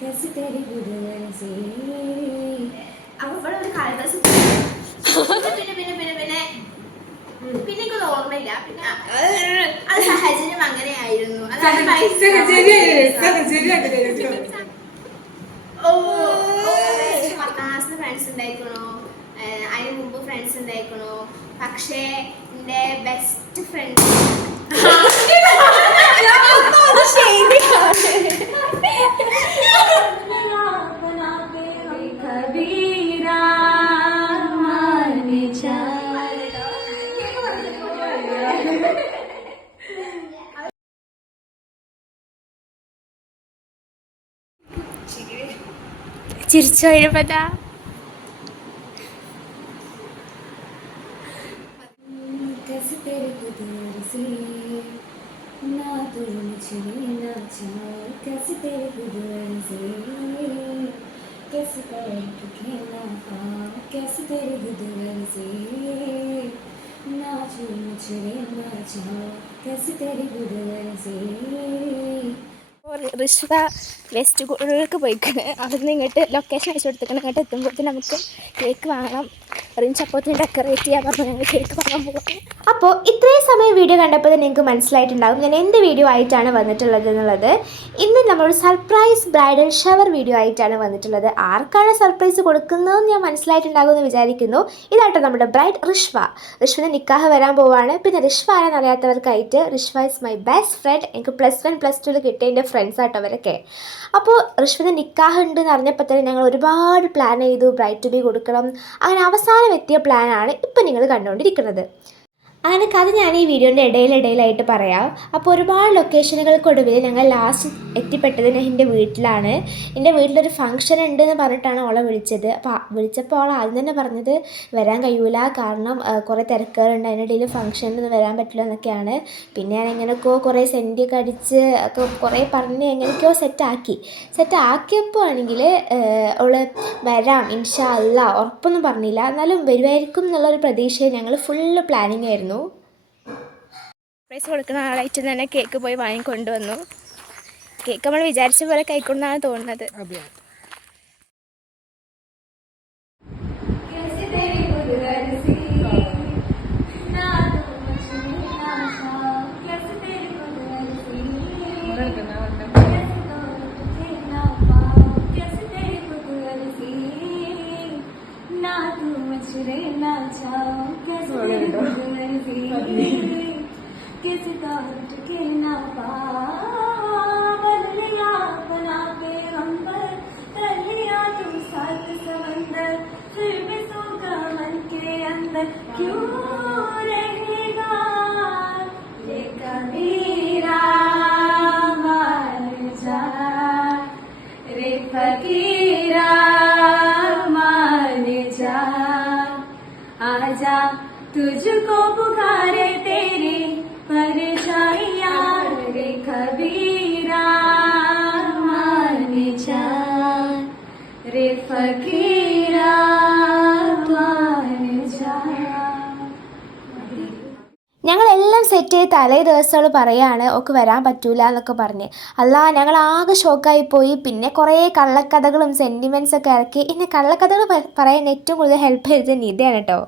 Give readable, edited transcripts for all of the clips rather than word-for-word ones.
कैसी तेरी गुजर से അപ്പോൾ ഒരു കാളിദാസ് പിന്നെ പിന്നെ പിന്നെ പിന്നെ പിന്നെ എനിക്ക് ഓർമ്മയില്ല. പിന്നെ അത് സാഹചര്യം അങ്ങനെയായിരുന്നു. ഫ്രണ്ട്സ് ഉണ്ടായിക്കണോ, അതിന് മുമ്പ് ഫ്രണ്ട്സ് ഉണ്ടായിക്കണോ, പക്ഷേ എൻ്റെ ബെസ്റ്റ് ഫ്രണ്ട് ചിരിച്ചോ ഇരുപതാ कैसी तेरी गुजर से ना तू मुझे ना चाहो कैसी तेरी गुजर से कैसे पैर टूटे ना पाओ कैसी तेरी गुजर से ना तू मुझे ना चाहो कैसी तेरी गुजर से ഋഷിത വെസ്റ്റ് കോഴികൾക്ക് പോയിക്കണ്. അവിടുന്ന് ഇങ്ങോട്ട് ലൊക്കേഷൻ അയച്ചു കൊടുത്തിക്കണം. ഇങ്ങോട്ട് എത്തുമ്പോഴത്തേന് നമുക്ക് കേക്ക് വാങ്ങണം. റിഞ്ച് അപ്പോഴത്തേന് ഡെക്കറേറ്റ് ചെയ്യാൻ പറഞ്ഞു ഞങ്ങൾ കേക്ക് വാങ്ങാൻ പോകും. അപ്പോൾ ഇത്രയും സമയം വീഡിയോ കണ്ടപ്പോൾ നിങ്ങൾക്ക് മനസ്സിലായിട്ടുണ്ടാകും ഞാൻ എന്ത് വീഡിയോ ആയിട്ടാണ് വന്നിട്ടുള്ളത് എന്നുള്ളത്. ഇന്ന് നമ്മളൊരു സർപ്രൈസ് ബ്രൈഡൽ ഷവർ വീഡിയോ ആയിട്ടാണ് വന്നിട്ടുള്ളത്. ആർക്കാണ് സർപ്രൈസ് കൊടുക്കുന്നതെന്ന് ഞാൻ മനസ്സിലായിട്ടുണ്ടാകുമെന്ന് വിചാരിക്കുന്നു. ഇതാട്ടോ നമ്മുടെ ബ്രൈഡ് ഋഷ്വന് നിക്കാഹ് വരാൻ പോവാണ്. പിന്നെ ഋഷ്വ ആരെന്ന് അറിയാത്തവർക്കായിട്ട് ഋഷ്വ ഇസ് മൈ ബെസ്റ്റ് ഫ്രണ്ട്. എനിക്ക് +1 +2 കിട്ടിയ എൻ്റെ ഫ്രണ്ട്സ് ആട്ടോ അവരൊക്കെ. അപ്പോൾ ഋഷ്വന് നിക്കാഹ് ഉണ്ട് എന്ന് അറിഞ്ഞപ്പോൾ തന്നെ ഞങ്ങൾ ഒരുപാട് പ്ലാൻ ചെയ്തു. ബ്രൈഡ് ടു ബി കൊടുക്കണം. അങ്ങനെ അവസാനം എത്തിയ പ്ലാനാണ് ഇപ്പം നിങ്ങൾ കണ്ടുകൊണ്ടിരിക്കുന്നത്. അങ്ങനെ കഥ ഞാൻ ഈ വീഡിയോൻ്റെ ഇടയിലായിട്ട് പറയാം. അപ്പോൾ ഒരുപാട് ലൊക്കേഷനുകൾക്കൊടുവിൽ ഞങ്ങൾ ലാസ്റ്റ് എത്തിപ്പെട്ടത് എൻ്റെ വീട്ടിലാണ്. എൻ്റെ വീട്ടിലൊരു ഫംഗ്ഷൻ ഉണ്ടെന്ന് പറഞ്ഞിട്ടാണ് അവളെ വിളിച്ചത്. അപ്പോൾ വിളിച്ചപ്പോൾ അവൾ ആദ്യം തന്നെ പറഞ്ഞത് വരാൻ കഴിയൂല, കാരണം കുറേ തിരക്കുകളുണ്ട്, അതിൻ്റെ ഇടയിൽ ഫംഗ്ഷനൊന്നും വരാൻ പറ്റില്ല എന്നൊക്കെയാണ്. പിന്നെ ഞാൻ എങ്ങനെയൊക്കെയോ കുറേ സെൻറ്റിയൊക്കെ അടിച്ച് ഒക്കെ കുറേ പറഞ്ഞ് എങ്ങനെയൊക്കെയോ സെറ്റാക്കിയപ്പോൾ ആണെങ്കിൽ അവൾ വരാം ഇൻഷാ അല്ലാ ഉറപ്പൊന്നും പറഞ്ഞില്ല, എന്നാലും വരുമായിരിക്കും എന്നുള്ളൊരു പ്രതീക്ഷയിൽ ഞങ്ങൾ ഫുള്ള് പ്ലാനിങ് ആയിരുന്നു. സർപ്രൈസ് കൊടുക്കുന്ന ആളായിട്ട് തന്നെ കേക്ക് പോയി വാങ്ങിക്കൊണ്ടുവന്നു. കേക്ക് നമ്മൾ വിചാരിച്ച പോലെ കഴിക്കൊണ്ടാണ് തോന്നുന്നത്. किसी का के ना पा बदलिया बना के हम पर कर लिया तुम साथ समंदर फिर भी सोगा मन के अंदर क्यों रहेगा ये कबीरा मान जा रे फकीरा मान जा आजा तुझको पुकारे तेरी परछाइया रे कबीरा मान जा रे फकीरा मान जा. ഞങ്ങളെല്ലാം സെറ്റ് ചെയ്ത് തലേ ദിവസം അവൾ പറയാണ് ഒക്കെ വരാൻ പറ്റൂല എന്നൊക്കെ പറഞ്ഞ്. അല്ല ഞങ്ങൾ ആകെ ഷോക്കായിപ്പോയി. പിന്നെ കുറേ കള്ളക്കഥകളും സെൻറ്റിമെൻറ്റ്സൊക്കെ ഇറക്കി. എന്നെ കള്ളക്കഥകൾ പറയാൻ ഏറ്റവും കൂടുതൽ ഹെൽപ്പ് ചെയ്തത് നിതയാണ് കേട്ടോ.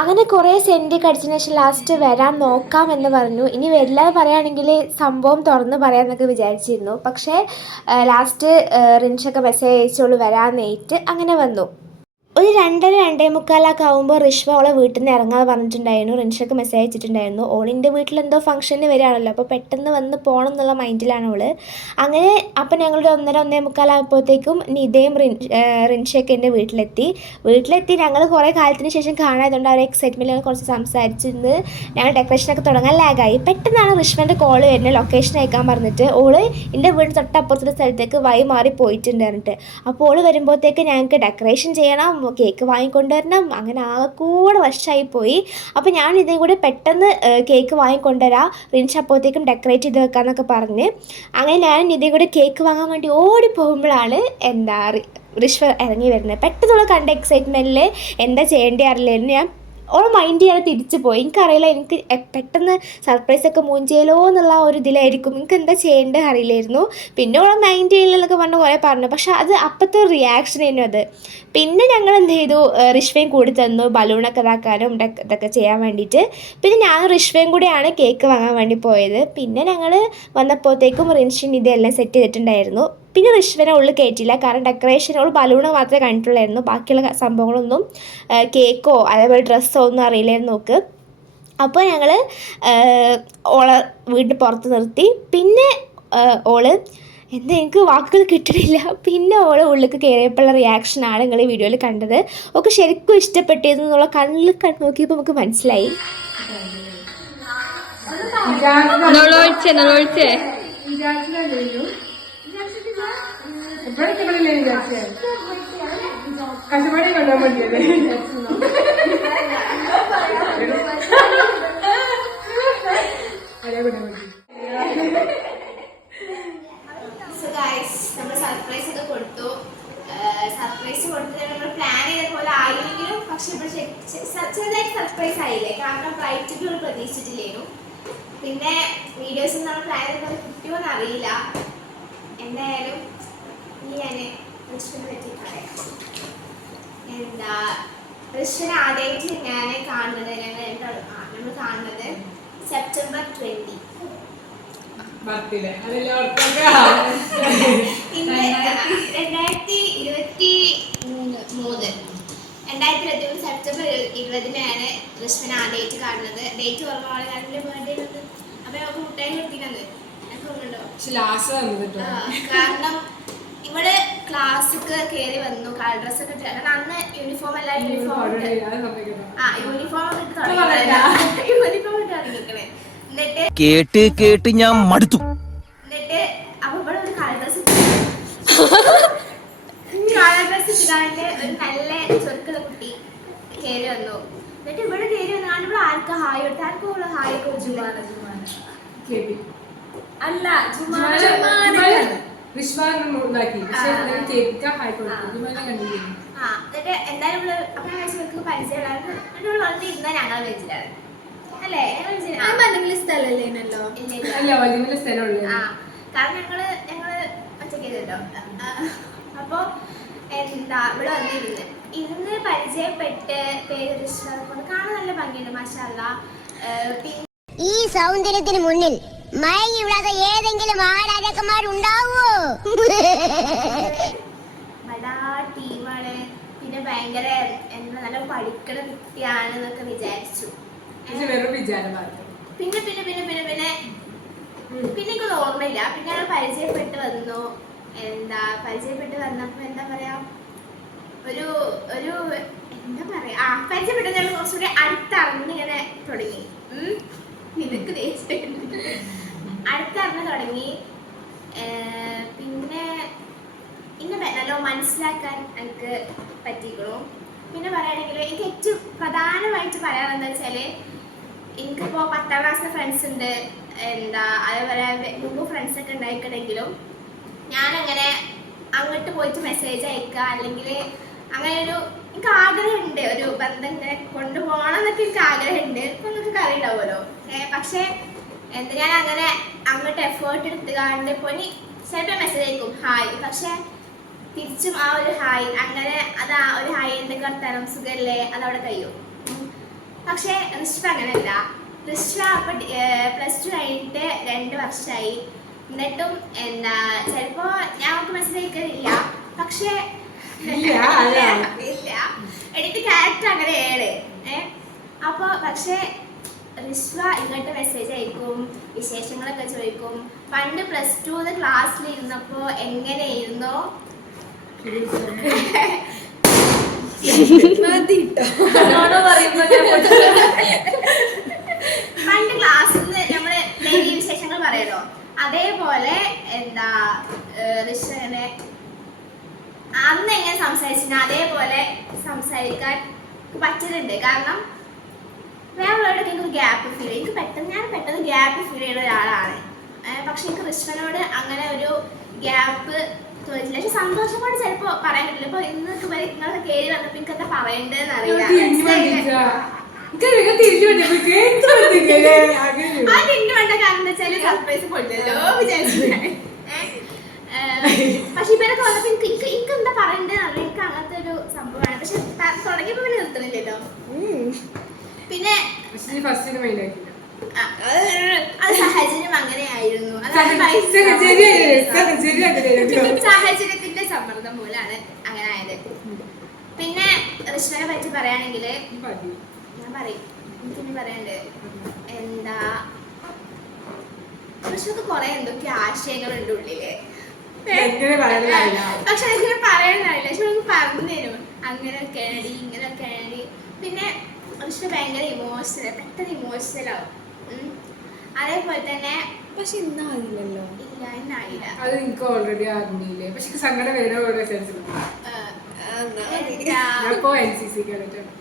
അങ്ങനെ കുറേ സെൻറ്റ് കടിച്ചതിന് ശേഷം ലാസ്റ്റ് വരാൻ നോക്കാം എന്ന് പറഞ്ഞു. ഇനി വരില്ല പറയുകയാണെങ്കിൽ സംഭവം തുറന്ന് പറയാമെന്നൊക്കെ വിചാരിച്ചിരുന്നു. പക്ഷേ ലാസ്റ്റ് റിൻഷൊക്കെ മെസ്സേജ് അയച്ചോളൂ വരാമെന്നേറ്റ് അങ്ങനെ വന്നു. ഒരു 2:30-2:45 ആകുമ്പോൾ ഋഷ്വ അവളെ വീട്ടിൽ നിന്ന് ഇറങ്ങാൻ പറഞ്ഞിട്ടുണ്ടായിരുന്നു. റിൻഷക്ക് മെസ്സേജ് അയച്ചിട്ടുണ്ടായിരുന്നു. ഓളിൻ്റെ വീട്ടിലെന്തോ ഫംഗ്ഷന് വരികയാണല്ലോ, അപ്പോൾ പെട്ടെന്ന് വന്ന് പോകണം എന്നുള്ള മൈൻഡിലാണ് അവൾ. അങ്ങനെ അപ്പം ഞങ്ങളുടെ 1:30-1:45 ആകുമ്പോഴത്തേക്കും നിതയും റിൻഷയൊക്കെ എൻ്റെ വീട്ടിലെത്തി. ഞങ്ങൾ കുറേ കാലത്തിന് ശേഷം കാണാതുകൊണ്ട് അവർ എക്സൈറ്റ്മെൻറ്റിൽ കുറച്ച് സംസാരിച്ചിരുന്ന് ഞങ്ങൾ ഡെക്കറേഷനൊക്കെ തുടങ്ങാൻ ലാഗായി. പെട്ടെന്നാണ് ഋഷ്വൻ്റെ കോൾ വരുന്നത് ലൊക്കേഷൻ അയക്കാൻ പറഞ്ഞിട്ട്. ഓള് എൻ്റെ വീട് തൊട്ടപ്പുറത്തെ സ്ഥലത്തേക്ക് വഴി മാറി പോയിട്ടുണ്ട് പറഞ്ഞിട്ട്. അപ്പോൾ ഓള് വരുമ്പോഴത്തേക്ക് ഞങ്ങൾക്ക് ഡെക്കറേഷൻ ചെയ്യണം, കേക്ക് വാങ്ങിക്കൊണ്ടുവരണം, അങ്ങനെ ആകെ കൂടെ വശമായിപ്പോയി. അപ്പോൾ ഞാൻ ഇതേ കൂടെ പെട്ടെന്ന് കേക്ക് വാങ്ങിക്കൊണ്ടുവരാം, റിൻഷ അപ്പോഴത്തേക്കും ഡെക്കറേറ്റ് ചെയ്ത് വെക്കാമെന്നൊക്കെ പറഞ്ഞ് അങ്ങനെ ഞാൻ ഇതേ കൂടെ കേക്ക് വാങ്ങാൻ വേണ്ടി ഓടിപ്പോകുമ്പോഴാണ് ഋഷ്വ ഇറങ്ങി വരുന്നത്. പെട്ടെന്നുള്ള കണ്ട എക്സൈറ്റ്മെൻറ്റിൽ എന്താ ചെയ്യേണ്ടി അറിയില്ലായിരുന്നു. ഞാൻ ഓൾ മൈൻഡ് ചെയ്യാതെ തിരിച്ചു പോയി. എനിക്കറിയില്ല, എനിക്ക് പെട്ടെന്ന് സർപ്രൈസൊക്കെ മൂഞ്ചിയല്ലോ എന്നുള്ള ഒരു ഇതിലായിരിക്കും, എനിക്ക് എന്താ ചെയ്യേണ്ടത് അറിയില്ലായിരുന്നു. പിന്നെ ഓളെ മൈൻഡ് ചെയ്യില്ലെന്നൊക്കെ പറഞ്ഞ് കുറേ പറഞ്ഞു, പക്ഷെ അത് അപ്പോഴത്തെ ഒരു റിയാക്ഷൻ ആയിരുന്നു അത്. പിന്നെ ഞങ്ങൾ എന്ത് ചെയ്തു, റിഷ്വയും കൂടി തന്നു ബലൂണൊക്കെ ഇതാക്കാനും ഇതൊക്കെ ചെയ്യാൻ വേണ്ടിയിട്ട്. പിന്നെ ഞാൻ റിഷ്വയും കൂടെയാണ് കേക്ക് വാങ്ങാൻ വേണ്ടി പോയത്. പിന്നെ ഞങ്ങൾ വന്നപ്പോഴത്തേക്കും റിൻഷിൻ ഇതെല്ലാം സെറ്റ് ചെയ്തിട്ടുണ്ടായിരുന്നു. പിന്നെ റിഷ്വനെ ഉള്ളിൽ കയറ്റില്ല, കാരണം ഡെക്കറേഷനോട് ബലൂണ് മാത്രമേ കണ്ടിട്ടുള്ളായിരുന്നു, ബാക്കിയുള്ള സംഭവങ്ങളൊന്നും കേക്കോ അതേപോലെ ഡ്രസ്സോ ഒന്നും അറിയില്ലായിരുന്നു നോക്ക്. അപ്പോൾ ഞങ്ങൾ ഓളെ വീടിന് പുറത്ത് നിർത്തി. പിന്നെ ഓള് എന്താ എനിക്ക് വാക്കുകൾ കിട്ടണില്ല. പിന്നെ ഓളെ ഉള്ളിലേക്ക് കയറിയപ്പോഴുള്ള റിയാക്ഷനാണ് നിങ്ങൾ ഈ വീഡിയോയിൽ കണ്ടത്. ഒക്കെ ശരിക്കും ഇഷ്ടപ്പെട്ടിരുന്നുള്ള കണ്ണിൽ നോക്കിയപ്പോൾ നമുക്ക് മനസ്സിലായി. കഷ്ടപ്പാടി കൊണ്ടാൻ മതിയല്ലേ. നമ്മൾ സർപ്രൈസ് ഒക്കെ കൊടുത്തു. സർപ്രൈസ് കൊടുത്തിട്ട് നമ്മൾ പ്ലാൻ ചെയ്ത പോലെ ആയില്ലെങ്കിലും പക്ഷെ ഇവിടെ ചെറുതായിട്ട് സർപ്രൈസ് ആയില്ലേ, കാരണം ബ്രൈറ്റ് ബി പ്രതീക്ഷിച്ചിട്ടില്ലേനു. പിന്നെ വീഡിയോസ് നമ്മൾ പ്ലാൻ ചെയ്ത പോലെ കിട്ടുമോന്ന് അറിയില്ല. എന്തായാലും ഇനി ഞാൻ റിഷ്വനെ പറ്റി പറയാം. എന്താ റിഷ്വനെ ആദ്യമായിട്ട് ഞാൻ കാണുന്നത്, നമ്മൾ കാണുന്നത് സെപ്റ്റംബർ 20 2023 സെപ്റ്റംബർ 20-നാണ് റിഷ്വനെ ആദ്യമായിട്ട് കാണുന്നത്. ഡേറ്റ് ഓർമ്മ, എൻ്റെ ബർത്ത്ഡേ ഉണ്ട്. അപ്പൊ നമുക്ക് മുട്ടായി കൊടുത്തിരുന്നത് എനിക്ക് ഓർമ്മയുണ്ടോ? കാരണം ഇവിടെ ക്ലാസ്സൊക്കെ കയറി വന്നു, കളർ ഡ്രസ്സൊക്കെ ഇട്ട്. കാരണം അന്ന് യൂണിഫോം അല്ല, യൂണിഫോം ഒക്കെ ഇട്ട് തുടങ്ങിക്കണേ. എന്നിട്ട് കേട്ട് ഞാൻ മടുത്തു. എന്നിട്ട് അപ്പൊ ഇവിടെ ഒരു കളർ ഡ്രസ് ഇട്ടുകാണ്ട് ഒരു നല്ല ചൊറുക്കുള്ള കുട്ടി കയറി വന്നു. എന്നിട്ട് ഇവിടെ കയറി വന്നാണ്ട് ഇവിടെ ആർക്കാ ഹായ് കൊടുത്ത്, ആർക്കും ഇവിടെ ഹായ് കൊടുത്തു. അല്ല എന്നിട്ട് എന്തായാലും അപ്പൊ ഞങ്ങൾക്ക് പരിചയമുള്ള വന്നിരുന്ന ഞങ്ങൾ വെച്ചിട്ടാണ് അല്ലേ, സ്ഥലമല്ലേനല്ലോ. കാരണം ഞങ്ങള് ഒറ്റയ്ക്കല്ലോ. അപ്പൊ എന്താ ഇവിടെ വന്നിരുന്ന് ഇരുന്ന് പരിചയപ്പെട്ട് പേര് കൊണ്ട് കാണാൻ നല്ല ഭംഗിയുണ്ട് മാഷാഅല്ലാ. ഈ സൗന്ദര്യത്തിന് മുന്നിൽ മയങ്ങി വിടാത്ത ഏതെങ്കിലും ആരാധകന്മാരുണ്ടാവോ? ബടാ ടീമാണ്. പിന്നെ ഭയങ്കര എന്താ നല്ല പഠിക്കണ കുട്ടിയാണെന്നൊക്കെ വിചാരിച്ചു. പിന്നെ പിന്നെ പിന്നെ പിന്നെ പിന്നെ പിന്നെ എനിക്കൊന്നും ഓർമ്മയില്ല. പിന്നെ ഞങ്ങൾ പരിചയപ്പെട്ട് വന്നു. എന്താ പരിചയപ്പെട്ട് വന്നപ്പോ എന്താ പറയാ, ഒരു ഒരു എന്താ പറയാ, പരിചയപ്പെട്ട് ഞങ്ങൾ കുറച്ചുകൂടി അടുത്തറിഞ്ഞിങ്ങനെ തുടങ്ങി. നിനക്ക് അടുത്തറിഞ്ഞ് തുടങ്ങി. പിന്നെ ഇന്നെ നല്ല മനസ്സിലാക്കാൻ എനിക്ക് പറ്റിക്കണു. പിന്നെ പറയുകയാണെങ്കിൽ എനിക്ക് ഏറ്റവും പ്രധാനമായിട്ട് പറയാനെന്താ വെച്ചാൽ, എനിക്കിപ്പോൾ 10ാം ക്ലാസ്സിലെ ഫ്രണ്ട്സ് ഉണ്ട്, എന്താ അതേപോലെ മുമ്പ് ഫ്രണ്ട്സൊക്കെ ഉണ്ടായിക്കണമെങ്കിലും ഞാനങ്ങനെ അങ്ങോട്ട് പോയിട്ട് മെസ്സേജ് അയക്കുക അല്ലെങ്കിൽ അങ്ങനെ എനിക്ക് ആഗ്രഹമുണ്ട്, ഒരു ബന്ധം ഇങ്ങനെ കൊണ്ടുപോകണം എന്നൊക്കെ എനിക്ക് ആഗ്രഹമുണ്ട്. ഇപ്പം നിങ്ങൾക്ക് അറിയുണ്ടാവുമല്ലോ. പക്ഷേ എന്താ ഞാൻ അങ്ങനെ അങ്ങോട്ട് എഫേർട്ട് എടുത്തുകൊണ്ട് പോയി ചിലപ്പോൾ മെസ്സേജ് അയക്കും ഹായ്, പക്ഷേ തിരിച്ചും ആ ഒരു ഹായ് അങ്ങനെ അത് ആ ഒരു ഹായ് എന്തൊക്കെ വർത്താനം സുഖമല്ലേ അതവിടെ കഴിയും. പക്ഷേ റിഷ്വ അങ്ങനെയല്ല. റിഷ്വ അപ്പം +2 കഴിഞ്ഞിട്ട് 2 വർഷമായി. എന്നിട്ടും എന്താ ചിലപ്പോൾ ഞാൻ അവർക്ക് മെസ്സേജ് അയക്കാറില്ല, പക്ഷേ ഇല്ല എനിക്ക് ക്യാരക്ടർ അങ്ങനെയാണ്. അപ്പോൾ പക്ഷേ റിഷ്വ ഇങ്ങോട്ട് മെസ്സേജ് അയക്കും, വിശേഷങ്ങളൊക്കെ ചോദിക്കും. പണ്ട് +2 ക്ലാസ്സിലിരുന്നപ്പോൾ എങ്ങനെയായിരുന്നോ പണ്ട് ക്ലാസ്സിൽ നമ്മള് ഡെയിലി വിശേഷങ്ങൾ പറയല്ലോ, അതേപോലെ എന്താ റിഷ്വനെ അന്ന് എങ്ങനെ സംസാരിച്ചിരുന്നു അതേപോലെ സംസാരിക്കാൻ പറ്റുന്നുണ്ട്. കാരണം വേറെയുള്ളവരോടൊക്കെ എനിക്കൊരു ഗ്യാപ്പ് ഫീൽ ചെയ്യും. ഞാൻ പെട്ടെന്ന് ഗ്യാപ്പ് ഫീൽ ചെയ്യുന്ന ഒരാളാണ്. പക്ഷെ എനിക്ക് റിഷ്വനോട് അങ്ങനെ ഒരു ഗ്യാപ്പ് തോന്നിയിട്ടില്ല. പക്ഷെ സന്തോഷം കൊണ്ട് ചിലപ്പോൾ പറയാൻ പറ്റില്ല. ഇപ്പൊ ഇന്നൊക്കെ നിങ്ങളൊക്കെ കയറി വന്നപ്പോൾ എനിക്ക് എന്താ പറയേണ്ടതെന്ന് അറിയില്ല. അതിന്റെ വേണ്ട കാരണം എന്താ വെച്ചാല് സർപ്രൈസ് കൊടുത്തല്ലോ വിചാരിച്ചു. പക്ഷെ ഇവരൊക്കെ വന്നപ്പോ എനിക്ക് എന്താ പറയണ്ടേ അറിയാം. എനിക്ക് അങ്ങനത്തെ ഒരു സംഭവമാണ്. പക്ഷെ തുടങ്ങിയപ്പോ പിന്നെ നിർത്തുന്നില്ലല്ലോ. പിന്നെ അത് സാഹചര്യം അങ്ങനെയായിരുന്നു. സാഹചര്യത്തിന്റെ സമ്മർദ്ദം മൂലമാണ് അങ്ങനെ ആയത്. പിന്നെ ഋഷിനെ പറ്റി പറയുകയാണെങ്കിൽ ഞാൻ പറയും, എനിക്കിനി പറയാണ്ട് എന്താ, ഋഷിക്ക് കുറെ എന്തൊക്കെ ആശയങ്ങളുണ്ട് ഉള്ളില്. പക്ഷെ അതിങ്ങനെ പറയാനറിയില്ല. പക്ഷെ നമുക്ക് പറഞ്ഞു തരും അങ്ങനെയൊക്കെ ആണടി ഇങ്ങനെയൊക്കെ ആണടി. പിന്നെ ഋഷി ഭയങ്കര ഇമോഷണൽ, പെട്ടെന്ന് ഇമോഷണൽ ആവും. അതേപോലെ തന്നെ പക്ഷെ ഇന്നായില്ലല്ലോ. ഇല്ല ഇന്നായില്ല. അത് എനിക്ക് ഓൾറെഡി അറിഞ്ഞില്ലേ. പക്ഷെ സങ്കടം വേറെ ഓരോ സെൻസ്. ഞാനിപ്പോ NCC കേട്ടിട്ടുണ്ട്.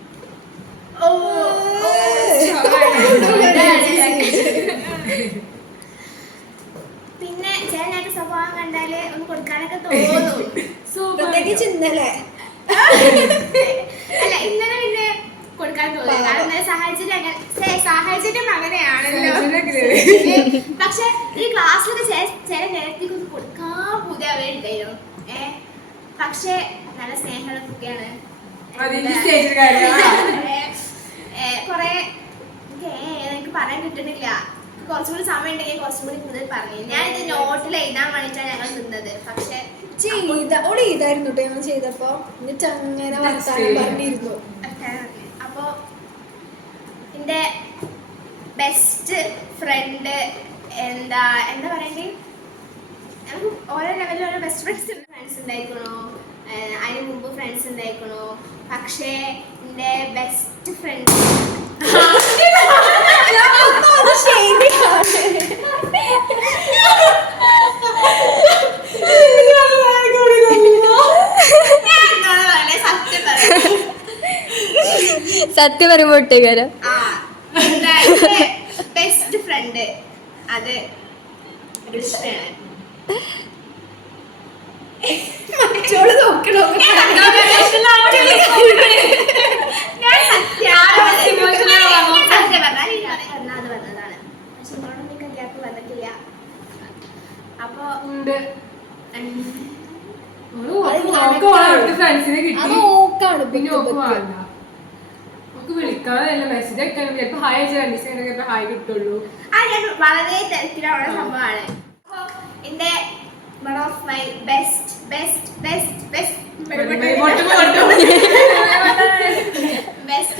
പിന്നെ ചില നേരത്തെ സ്വഭാവം കണ്ടാല് ഒന്ന് കൊടുക്കാനൊക്കെ തോന്നും. പ്രത്യേകിച്ച് ഇന്നലെ അല്ല ഇന്നലെ പിന്നെ കൊടുക്കാൻ തോന്നി. കാരണം സാഹചര്യം അങ്ങനെയാണല്ലോ. പക്ഷെ ഈ ക്ലാസ്സിലൊക്കെ ചില നേരത്തേക്ക് ഒന്ന് കൊടുക്കാൻ പൂതിയാവുണ്ടായിരുന്നു. പക്ഷെ നല്ല സ്നേഹമൊക്കെയാണ്. കൊറേ എനിക്ക് പറയാൻ കിട്ടുന്നില്ല. കുറച്ചും കൂടി സമയം ഉണ്ടെങ്കിൽ കുറച്ചും കൂടി കൂടുതൽ പറഞ്ഞു. ഞാനിത് നോട്ടിൽ എഴുതാൻ വേണ്ടിയിട്ടാണ് ഞങ്ങൾ നിന്നത്. പക്ഷെ ചെയ്തായിരുന്നു ഞങ്ങൾ ചെയ്തപ്പോ എന്നിട്ട് അങ്ങനെ വർത്താനം പറഞ്ഞിരുന്നു. അപ്പോ എന്റെ ബെസ്റ്റ് ഫ്രണ്ട് എന്താ പറയണ്ടേ, നമുക്ക് ഓരോ ലെവലിൽ ഓരോ ബെസ്റ്റ് ഫ്രണ്ട്സ് ഉണ്ടായിരിക്കണോ. അതിന് മുമ്പ് ഫ്രണ്ട്സ് ഉണ്ടായിരിക്കണോ. പക്ഷേ എന്റെ ബെസ്റ്റ് ഫ്രണ്ട് സത്യം പറയുമ്പോ ഒട്ടേക്കാരം ബെസ്റ്റ് ഫ്രണ്ട് അത് ഋഷിയാണ്. മറ്റോള് നോക്കണോ? അപ്പൊ ഫ്രണ്ട്സിനെ കിട്ടി. പിന്നെ വിളിക്കാതെ മെസ്സേജ് അയക്കാൻ ചിലപ്പോ ഹായ് അയച്ചാൽ 2 ദിവസം കഴിഞ്ഞാൽ ഹായ് കിട്ടുള്ളൂ. ഞാൻ വളരെ തിരക്കിലുള്ള സംഭവമാണ്. അപ്പൊ എന്റെ one of my best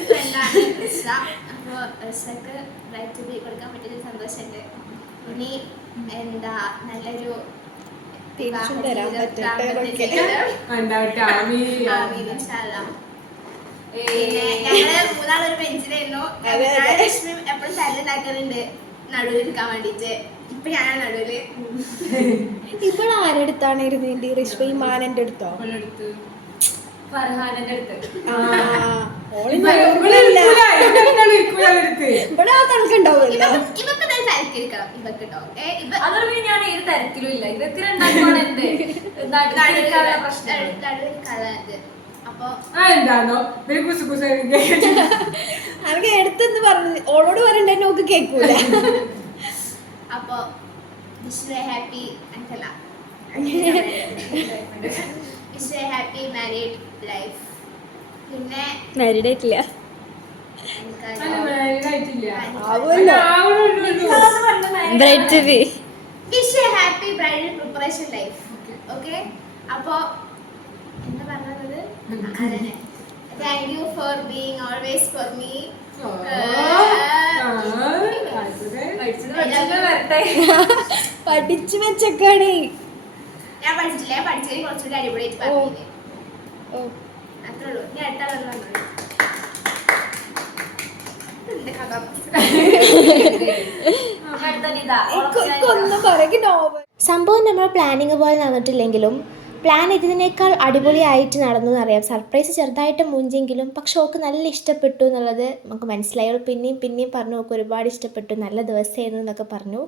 ഫ്രണ്ടാണ് ഋഷ. അപ്പോൾ ഋഷക്ക് ബ്രൈറ്റ് ബി കൊടുക്കാൻ പറ്റിയൊരു സന്തോഷമുണ്ട്. ഇനി എന്താ നല്ലൊരു പിന്നെ ഞങ്ങള് മൂന്നാളൊരു ബെഞ്ചിലായിരുന്നു. ലക്ഷ്മി എപ്പോഴും തല്ലുണ്ടാക്കലുണ്ട് നടുവിൽ ഇരിക്കാൻ വേണ്ടിട്ട്. ഇപ്പൊ ഞാനാണ് നടുവില്. ഇപ്പോൾ ആരെടുത്താണ് ഇരുന്നേണ്ടി? ഋഷ്മ മാനന്റെ അടുത്തോ? ഫർഹാനന്റെ അടുത്ത്. ഇവിടെ ആ തണുക്കുണ്ടാവുമല്ലോ. ഇവക്ക് തിരക്കിരിക്കണം. ഇവക്ക് കേട്ടോ അതോടെ ഞാൻ ഏത് തിരക്കിലും ഇല്ല. ഇതൊക്കെ രണ്ടാണ് എന്റെ നടുവിൽ. അപ്പൊ എന്താണോ അനക്ക് എടുത്തെന്ന് പറഞ്ഞു ഓളോട് പറയണ്ട നോക്ക് കേൾക്കൂല. അപ്പൊ ഹാപ്പി അല്ല ഹാപ്പി മാരീഡ് ലൈഫ്. പിന്നെ മാരീഡ് ആയിട്ടില്ല. Happy bridal preparation life. Okay. അപ്പൊ എന്താ പറഞ്ഞത്? Thank you for being always for me. പഠിച്ചു വെച്ചൊക്കെയാണ്. ഞാൻ പഠിച്ചിട്ടില്ല. ഞാൻ പഠിച്ചതിന് കുറച്ചുകൂടി അടിപൊളിയായിട്ട് പറഞ്ഞു. അത്രേ ഉള്ളൂ. ഞാൻ അടുത്ത സംഭവം നമ്മൾ പ്ലാനിങ് പോലെ നടന്നിട്ടില്ലെങ്കിലും പ്ലാൻ ഇതിനേക്കാൾ അടിപൊളിയായിട്ട് നടന്നു എന്നറിയാം. സർപ്രൈസ് ചെറുതായിട്ട് മുഞ്ചെങ്കിലും പക്ഷെ ഓൾക്ക് നല്ല ഇഷ്ടപ്പെട്ടു എന്നുള്ളത് നമുക്ക് മനസ്സിലായി. അവൾ പിന്നെയും പറഞ്ഞു ഓൾക്ക് ഒരുപാട് ഇഷ്ടപ്പെട്ടു, നല്ല ദിവസമായിരുന്നു എന്നൊക്കെ പറഞ്ഞു.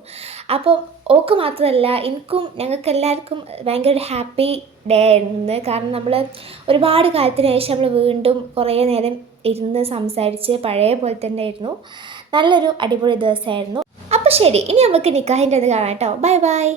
അപ്പോൾ ഓൾക്ക് മാത്രമല്ല എനിക്കും ഞങ്ങൾക്ക് എല്ലാവർക്കും ഭയങ്കര ഒരു ഹാപ്പി ഡേ ആയിരുന്നു. കാരണം നമ്മൾ ഒരുപാട് കാലത്തിന് ശേഷം നമ്മൾ വീണ്ടും കുറേ നേരം ഇരുന്ന് സംസാരിച്ച് പഴയ പോലെ തന്നെ ആയിരുന്നു. നല്ലൊരു അടിപൊളി ദിവസമായിരുന്നു. അപ്പോൾ ശരി, ഇനി നമുക്ക് നിക്കാഹിൻ്റെ അത് കാണാം കേട്ടോ. Bye bye.